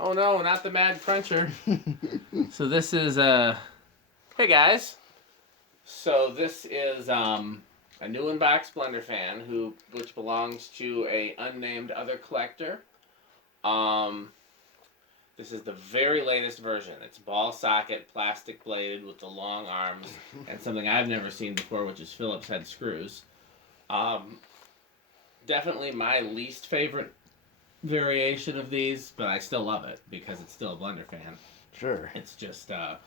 Oh no, not the Mad Cruncher. So this is hey guys. So this is a new inbox Blenderfan which belongs to a unnamed other collector. This is the very latest version. It's ball socket, plastic bladed with the long arms, and something I've never seen before, which is Phillips head screws. Definitely my least favorite variation of these, but I still love it because it's still a Blenderfan. Sure. It's just I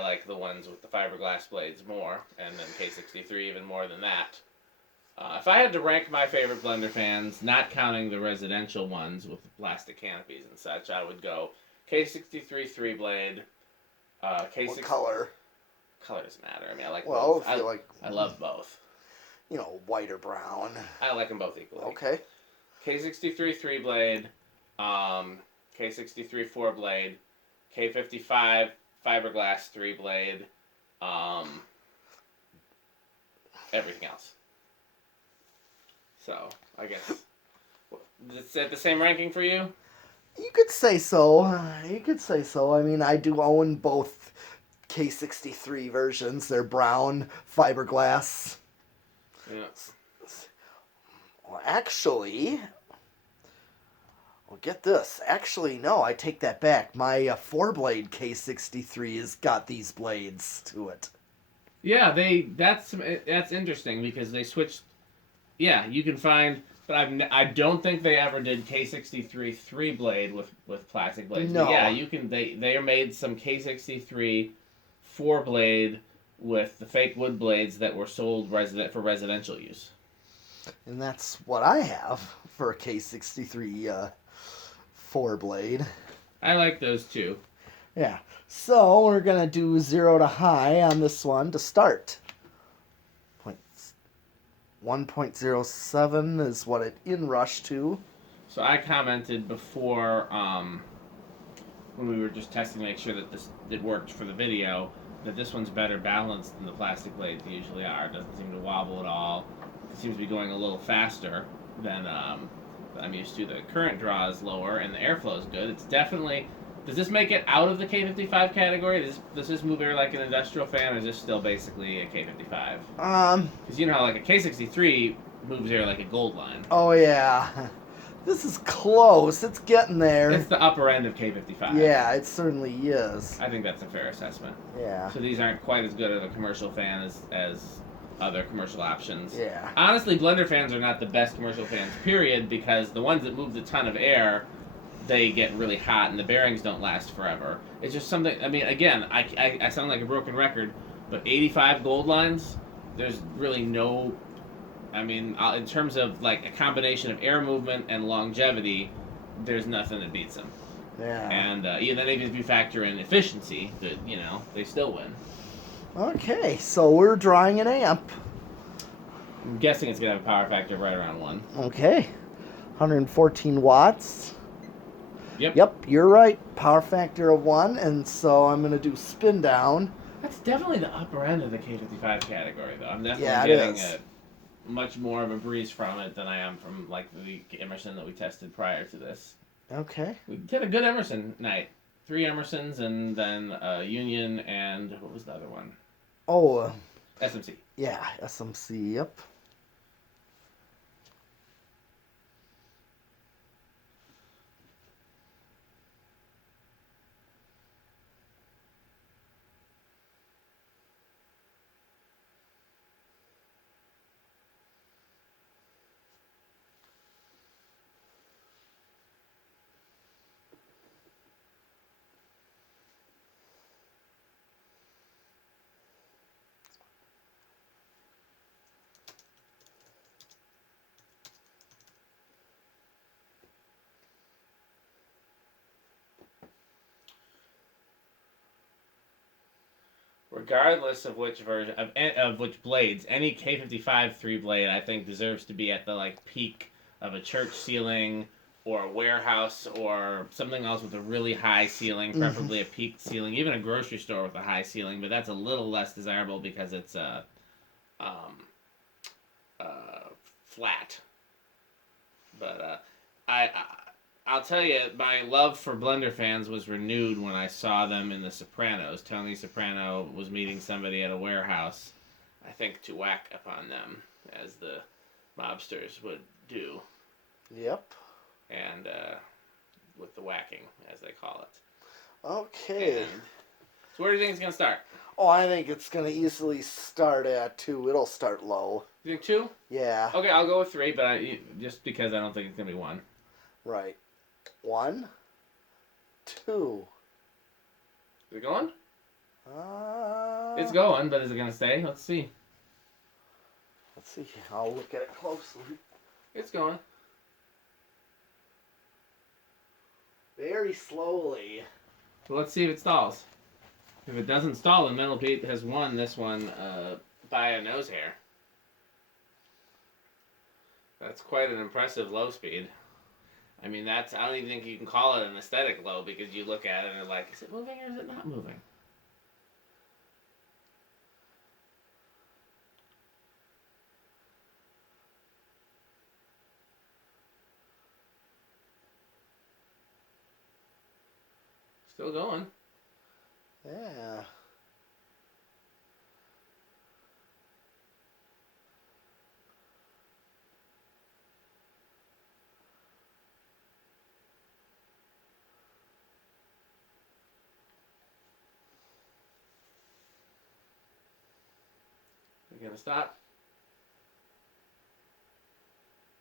like the ones with the fiberglass blades more, and then K63 even more than that. If I had to rank my favorite Blenderfans, not counting the residential ones with the plastic canopies and such, I would go K63 3-blade, K6... What color? Color doesn't matter. I mean, I like both. Well, I love both. You know, white or brown. I like them both equally. Okay. K63 3-blade, K63 4-blade, K55 fiberglass 3-blade, everything else. So, I guess, is that the same ranking for you? You could say so. I mean, I do own both K63 versions. They're brown, fiberglass. Yeah. Well, actually, well, get this. Actually, no, I take that back. My 4-blade K63 has got these blades to it. Yeah, that's interesting because they switched. Yeah, you can find, but I don't think they ever did K63 3-blade with plastic blades. No. But yeah, you can. They made some K63 4-blade with the fake wood blades that were sold for residential use. And that's what I have for a K63 4-blade. I like those too. Yeah. So we're going to do 0 to high on this one to start. 1.07 is what it inrushed to. So I commented before when we were just testing to make sure that it worked for the video, that this one's better balanced than the plastic blades usually are. It doesn't seem to wobble at all. It seems to be going a little faster than I'm used to. The current draw is lower and the airflow is good. It's definitely... Does this make it out of the K55 category? Does this move air like an industrial fan, or is this still basically a K55? Because you know how like a K63 moves air like a gold line. Oh yeah. This is close. It's getting there. It's the upper end of K55. Yeah, it certainly is. I think that's a fair assessment. Yeah. So these aren't quite as good of a commercial fan as other commercial options. Yeah. Honestly, Blenderfans are not the best commercial fans, period, because the ones that move a ton of air, they get really hot and the bearings don't last forever. It's just something, I mean, again, I sound like a broken record, but 85 gold lines, there's really no, I mean, in terms of like a combination of air movement and longevity, there's nothing that beats them. Yeah. And even if you factor in efficiency, they still win. Okay, so we're drawing an amp. I'm guessing it's going to have a power factor of right around 1. Okay. 114 watts. Yep, you're right. Power factor of 1, and so I'm going to do spin down. That's definitely the upper end of the K55 category, though. I'm definitely getting much more of a breeze from it than I am from like the Emerson that we tested prior to this. Okay. We did a good Emerson night. 3 Emersons and then Union and what was the other one? Oh. SMC. Yeah, SMC, yep. Regardless of which version of which blades, any K55 3-blade I think deserves to be at the like peak of a church ceiling or a warehouse or something else with a really high ceiling, preferably a peaked ceiling, even a grocery store with a high ceiling. But that's a little less desirable because it's flat. But I'll tell you, my love for Blenderfans was renewed when I saw them in The Sopranos. Tony Soprano was meeting somebody at a warehouse, I think, to whack upon them, as the mobsters would do. Yep. And with the whacking, as they call it. Okay. And so where do you think it's going to start? Oh, I think it's going to easily start at 2. It'll start low. You think 2? Yeah. Okay, I'll go with 3, but just because I don't think it's going to be 1. Right. 1, 2. Is it going? It's going, but is it going to stay? Let's see. Let's see. I'll look at it closely. It's going. Very slowly. So let's see if it stalls. If it doesn't stall, then Metal Pete has won this one by a nose hair. That's quite an impressive low speed. I mean, I don't even think you can call it an aesthetic low, because you look at it and you're like, is it moving or is it not moving? Still going. Yeah. You gonna stop?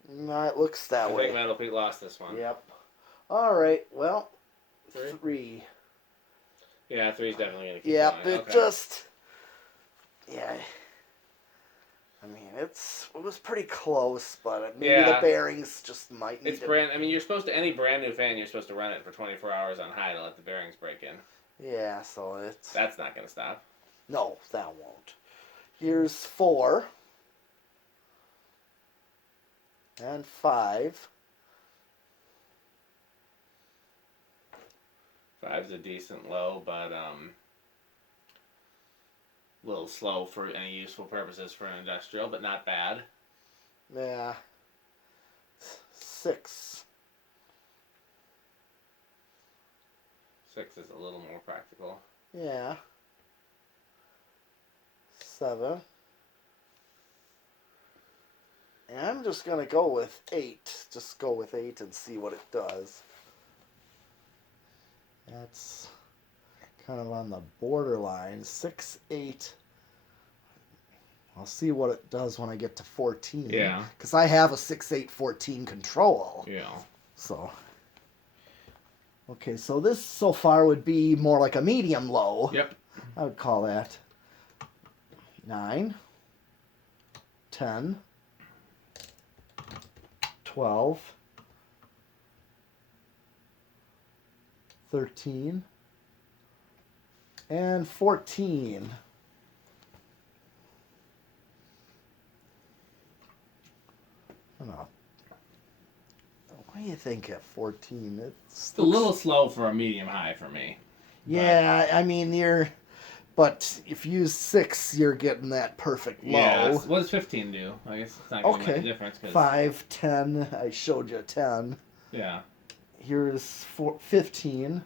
No, it looks that I way. think Metal Pete lost this one. Yep. All right. Well, 3. 3. Yeah, 3's definitely gonna keep Yep. going. It Okay. just. Yeah. I mean, it was pretty close, but maybe Yeah. the bearings just might need It's I mean, you're supposed to, any brand new fan, you're supposed to run it for 24 hours on high to let the bearings break in. Yeah, so it's... That's not gonna stop. No, that won't. Here's 4. And 5. 5's a decent low, but a little slow for any useful purposes for an industrial, but not bad. Yeah. 6. 6 is a little more practical. Yeah. 7. And I'm just going to go with 8. Just go with 8 and see what it does. That's kind of on the borderline. 6, 8. I'll see what it does when I get to 14. Yeah. Because I have a 6, 8, 14 control. Yeah. So. Okay, so this so far would be more like a medium low. Yep. I would call that 9, 10, 12, 13, and 14. I don't know. What do you think at 14? It's a little slow for a medium high for me. Yeah, I mean, but if you use 6, you're getting that perfect low. Yeah. What does 15 do? I guess it's not going to make a difference. 5, 10. I showed you 10. Yeah. Here's 15.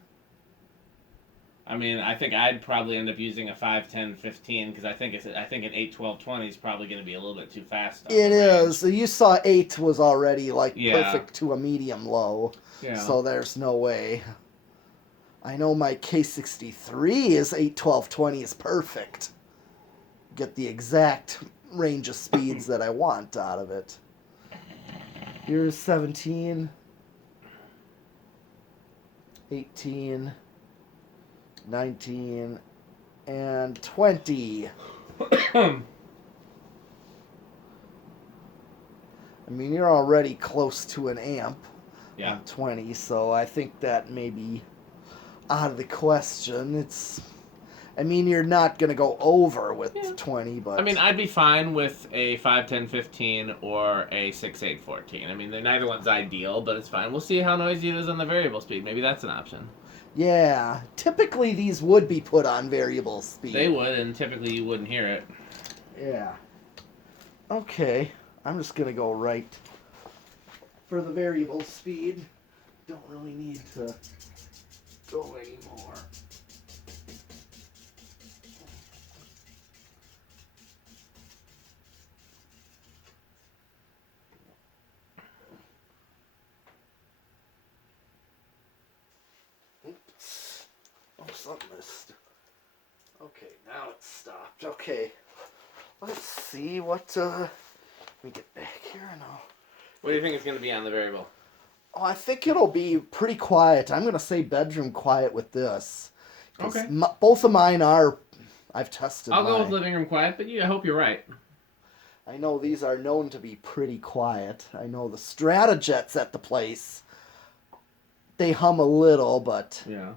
I mean, I think I'd probably end up using a 5, 10, 15 because I think an 8, 12, 20 is probably going to be a little bit too fast. It is. You saw 8 was already Yeah. perfect to a medium low. Yeah. So there's no way. I know my K63 is 8, 12, 20 is perfect. Get the exact range of speeds that I want out of it. Here's 17, 18, 19, and 20. I mean, you're already close to an amp. Yeah. On 20, so I think that may be out of the question. I mean, you're not going to go over with 20, but... I mean, I'd be fine with a 5, 10, 15 or a 6, 8, 14. I mean, neither one's ideal, but it's fine. We'll see how noisy it is on the variable speed. Maybe that's an option. Yeah. Typically, these would be put on variable speed. They would, and typically you wouldn't hear it. Yeah. Okay. I'm just going to go right for the variable speed. don't really need to go anymore. Oops. Oh, something missed. Okay, now it's stopped. Okay. Let's see what, let me get back here now. What do you think is going to be on the variable? Oh, I think it'll be pretty quiet. I'm going to say bedroom quiet with this. Okay. Both of mine are, I've tested I'll go mine. with living room quiet, but I hope you're right. I know these are known to be pretty quiet. I know the Stratojets at the place, they hum a little, but... Yeah.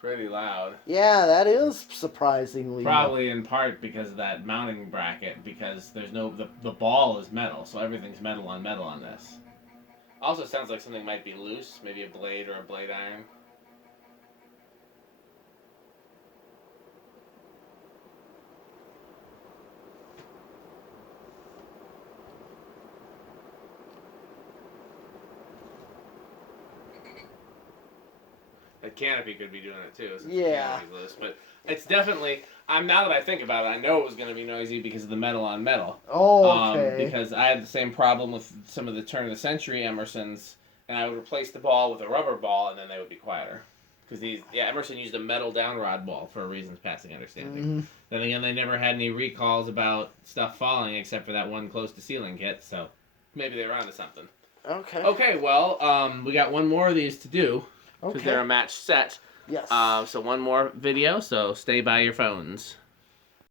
Pretty loud. Yeah, that is surprisingly. Probably in part because of that mounting bracket, because there's the ball is metal, so everything's metal on this. Also sounds like something might be loose, maybe a blade or a blade iron. The canopy could be doing it too. Since Yeah. The canopy's loose, but it's definitely. Now that I think about it, I know it was going to be noisy because of the metal on metal. Oh, okay. Because I had the same problem with some of the turn of the century Emersons, and I would replace the ball with a rubber ball, and then they would be quieter. Because Emerson used a metal downrod ball for a reasons passing understanding. Mm-hmm. Then again, they never had any recalls about stuff falling except for that one close to ceiling kit, so maybe they were onto something. Okay. Okay, well, we got one more of these to do. Because Okay. they're a matched set. Yes. So one more video, so stay by your phones.